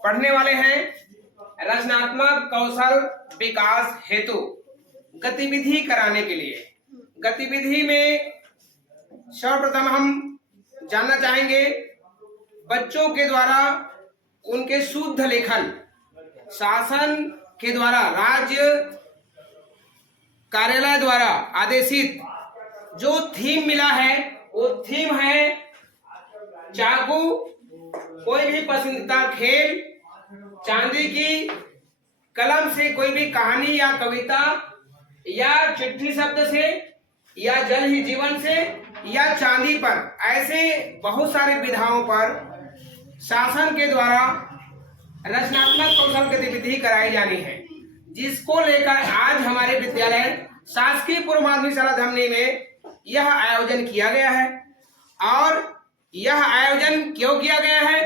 पढ़ने वाले हैं रचनात्मक कौशल विकास हेतु गतिविधि कराने के लिए। गतिविधि में सर्वप्रथम हम जानना चाहेंगे बच्चों के द्वारा उनके शुद्ध लेखन शासन के द्वारा राज्य कार्यालय द्वारा आदेशित जो थीम मिला है वो थीम है चाकू, कोई भी पसंदीदा खेल, चांदी की कलम से कोई भी कहानी या कविता या चिट्ठी शब्द से या जल ही जीवन से या चांदी पर, ऐसे बहुत सारे विधाओं पर शासन के द्वारा रचनात्मक कौशल गतिविधि कराई जानी है, जिसको लेकर आज हमारे विद्यालय शासकीय पूर्व माध्यमिक शाला धमनी में यह आयोजन किया गया है। और यह आयोजन क्यों किया गया है?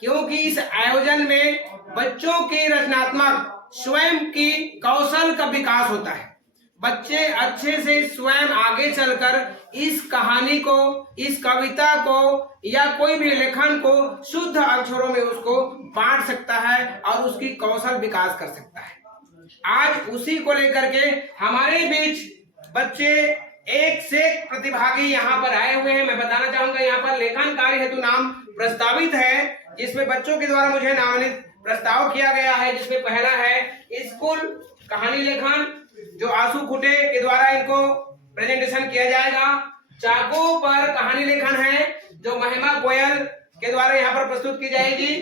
क्योंकि इस आयोजन में बच्चों की रचनात्मक स्वयं की कौशल का विकास होता है। बच्चे अच्छे से स्वयं आगे चलकर इस कहानी को, इस कविता को या कोई भी लेखन को शुद्ध अक्षरों में उसको बांट सकता है और उसकी कौशल विकास कर सकता है। आज उसी को लेकर के हमारे बीच बच्चे एक से एक प्रतिभागी यहाँ पर आए हुए हैं। मैं बताना चाहूंगा यहाँ पर लेखन कार्य हेतु नाम प्रस्तावित है, जिसमें बच्चों के द्वारा मुझे नामांकित प्रस्ताव किया गया है, जिसमें पहला है स्कूल कहानी लेखन जो आंसू खुटे के द्वारा इनको प्रेजेंटेशन किया जाएगा। चाकू पर कहानी लेखन है जो महिमा गोयल के द्वारा यहाँ पर प्रस्तुत की जाएगी।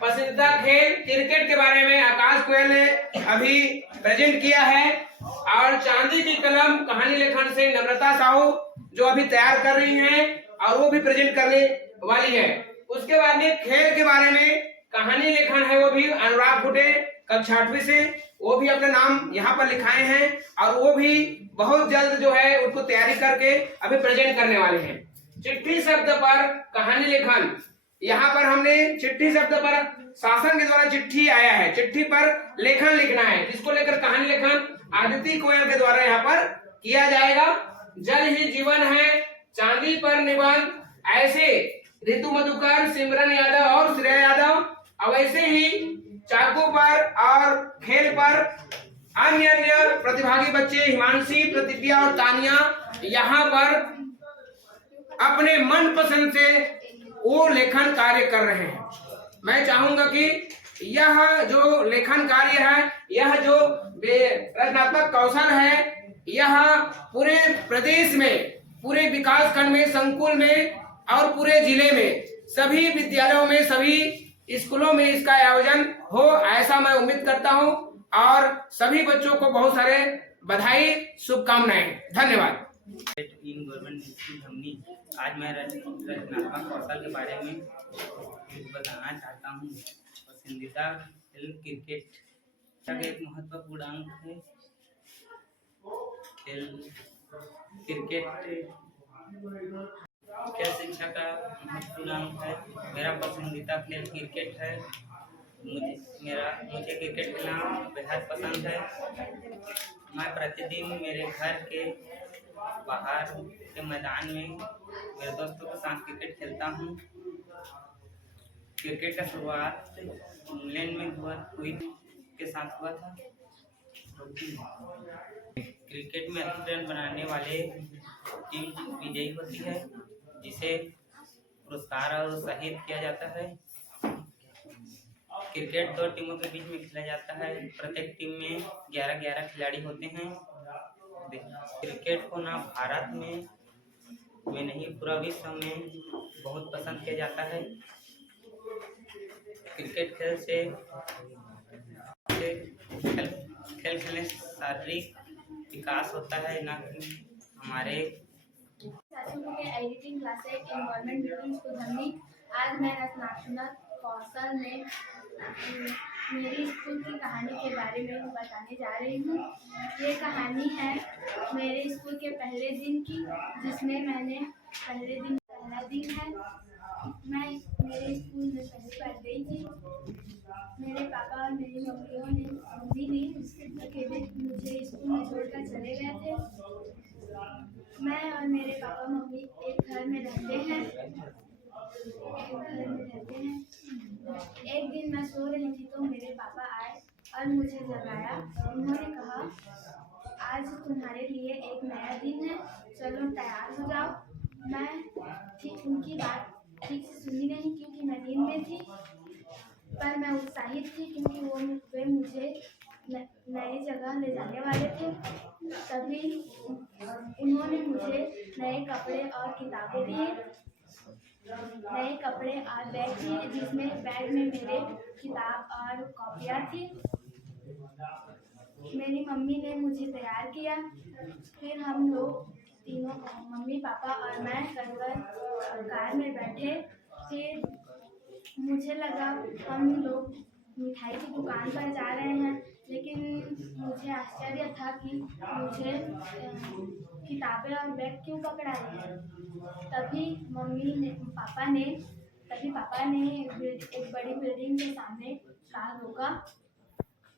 पसंदीदा खेल क्रिकेट के बारे में आकाश गोयल ने अभी प्रेजेंट किया है। और चांदी की कलम कहानी लेखन से नम्रता साहू जो अभी तैयार कर रही हैं और वो भी प्रेजेंट करने वाली है। उसके बाद में खेल के बारे में कहानी लेखन है, वो भी अनुराग खुटे कक्षा 8वीं से, वो भी अपना नाम यहाँ पर लिखाए हैं और वो भी बहुत जल्द जो है उनको तैयारी करके अभी प्रेजेंट करने वाले हैं। चिट्ठी शब्द पर कहानी लेखन, यहाँ पर हमने चिट्ठी शब्द पर शासन के द्वारा चिट्ठी आया है, चिट्ठी पर लेखन लिखना है, जिसको लेकर कहानी लेखन आदित्य गोयल के द्वारा यहाँ पर किया जाएगा। जल ही जीवन है, चांदी पर निबंध, ऐसे ऋतु मधुकर, सिमरन यादव और श्रेया यादव। अब ऐसे ही चाकू पर और खेल पर अन्य अन्य प्रतिभागी बच्चे हिमांशी, प्रतिज्ञा और तानिया यहाँ पर अपने मन पसंद से वो लेखन कार्य कर रहे हैं। मैं चाहूंगा कि यह जो लेखन कार्य है, यह जो रचनात्मक कौशल है, यह पूरे प्रदेश में, पूरे विकास खंड में, संकुल में और पूरे जिले में सभी विद्यालयों में, सभी स्कूलों में इसका आयोजन हो, ऐसा मैं उम्मीद करता हूं। और सभी बच्चों को बहुत सारे बधाई, शुभकामनाएं। धन्यवाद। इन गवर्नमेंट स्कूल धमनी, आज मैं रचनात्मक कौशल के बारे में बताना चाहता हूँ। पसंदीदा खेल क्रिकेट का एक महत्वपूर्ण अंग है। खेल क्रिकेट खेल शिक्षा का महत्वपूर्ण अंग है। मेरा पसंदीदा खेल क्रिकेट है। मुझे क्रिकेट खेलना बेहद पसंद है। मैं प्रतिदिन मेरे घर के बाहर के मैदान में मेरे दोस्तों के साथ क्रिकेट खेलता हूँ। क्रिकेट का शुरुआत इंग्लैंड में हुई के साथ हुआ था। क्रिकेट में अच्छे रन बनाने वाले टीम विजयी होती है, जिसे पुरस्कार और उत्साहित किया जाता है। क्रिकेट 2 टीमों के बीच में खेला जाता है। प्रत्येक टीम में 11-11 खिलाड़ी होते हैं। क्रिकेट को ना भारत में नहीं, पूरा विश्व में बहुत पसंद किया जाता है। क्रिकेट खेल से खेल खेलने से शारीरिक विकास होता है, ना कि हमारे editing classes in government middle school धमनी। आज मैं रचनात्मक कौशल में मेरी स्कूल की कहानी के बारे में बताने जा रही हूँ। ये कहानी है मेरे स्कूल के पहले दिन की, जिसमें मैंने पहला दिन है, मैं मेरे स्कूल में पहली बार गई थी। मेरे पापा और मेरी मम्मी ने अकेले मुझे स्कूल में छोड़कर चले गए थे। मैं और मेरे पापा मम्मी एक घर में रहते हैं। एक दिन मैं सो रही थी तो मेरे पापा आए और मुझे जगाया। उन्होंने कहा, आज तुम्हारे लिए एक नया दिन है, चलो तैयार हो जाओ। मैं उनकी बात ठीक से सुनी नहीं क्योंकि मैं नींद में थी, पर मैं उत्साहित थी क्योंकि वे मुझे नई जगह ले जाने वाले थे। तभी उन्होंने मुझे नए कपड़े और किताबें दिए, नए कपड़े और बैग दिए, जिसमें बैग में मेरे किताब और कॉपियाँ थी। मेरी मम्मी ने मुझे तैयार किया। फिर हम लोग तीनों, मम्मी पापा और मैं, कार में बैठे। फिर मुझे लगा हम लोग मिठाई की दुकान पर जा रहे हैं, लेकिन मुझे आश्चर्य था कि मुझे किताबें और बैग क्यों पकड़ाई है। तभी पापा ने एक बड़ी बिल्डिंग के सामने कार रोका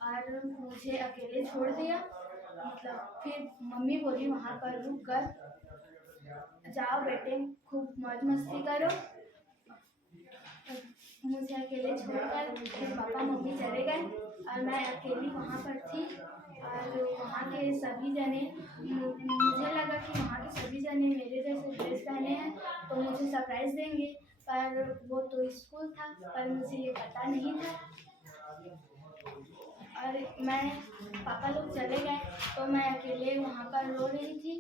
और मुझे अकेले छोड़ दिया। फिर मम्मी बोली, वहाँ पर रुक कर जाओ बेटे, खूब मौज मस्ती करो। मुझे अकेले छोड़कर फिर पापा मम्मी चले गए और मैं अकेली वहाँ पर थी। और वहाँ के सभी जने, मुझे लगा कि वहाँ के सभी जने मेरे जैसे ड्रेस पहने हैं तो मुझे सरप्राइज़ देंगे, पर वो तो स्कूल था, पर मुझे ये पता नहीं था। और पापा लोग चले गए तो मैं अकेले वहाँ पर रो रही थी।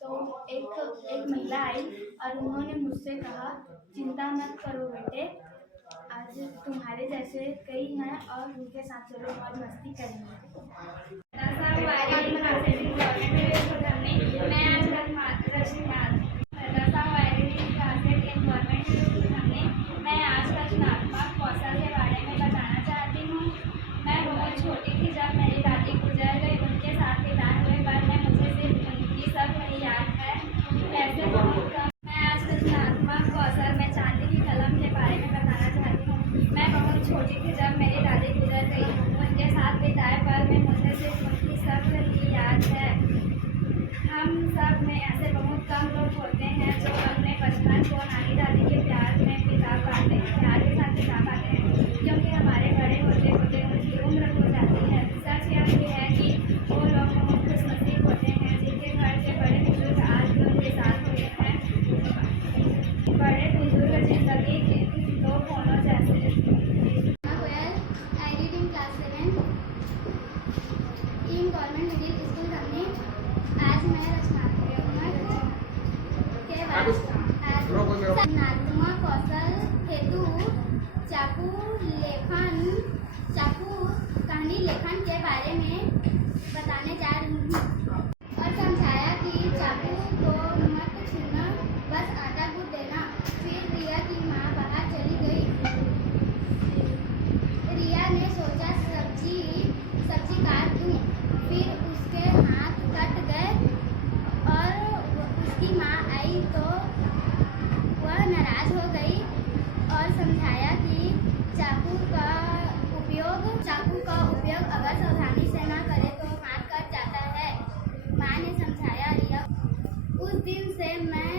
तो एक महिला आई और उन्होंने मुझसे कहा, चिंता मत करो बेटे, आज तुम्हारे जैसे कई हैं और उनके साथ चलो मौज मस्ती करेंगे। मैं आज रचनात्मक कौशल के बारे में बताना चाहती हूँ। मैं बहुत छोटी थी जब मेरी दादी गुजर गई। उनके साथ बिताए हुए पल में मुझे सिर्फ उनकी सब वही याद है। ऐसे बहुत कम। मैं आज रचनात्मक कौशल में चांदी की कलम के बारे में बताना चाहती हूँ। मैं बहुत छोटी थी जब मेरी दादी गुजर गई। उनके साथ बिताए पल में मुझे सिर्फ उनकी सब वही याद है। हम सब में ऐसे बहुत कम लोग होते हैं जो अपने बचपन को नानी दादी के प्यार में बिता पाते हैं, प्यार के साथ बिता पाते हैं, क्योंकि हमारे बड़े होते होते उनकी उम्र हो जाती है। सच यह भी है कि वो लोग बहुत खुशनसीब होते हैं जिनके घर के बड़े बुजुर्ग आज भी उनके साथ होते हैं। बड़े बुजुर्ग जिंदगी के दो कोनों जैसे। I read in class 7 in government middle school हमने। आज मैं रचनात्मक कौशल हेतु चाकू कहानी लेखन के बारे में बताने जा रही हूँ। और समझाया कि चाकू को मत छूना, बस आटा गूंथ देना। फिर रिया की माँ बाहर चली गई। रिया ने सोचा सब्जी काट दूँ, फिर उसके हाथ कट गए और उसकी माँ आई तो वह नाराज हो गई और समझाया कि चाकू का उपयोग अगर सावधानी से न करे तो हाथ कट जाता है। माँ ने समझाया रिया। उस दिन से मैं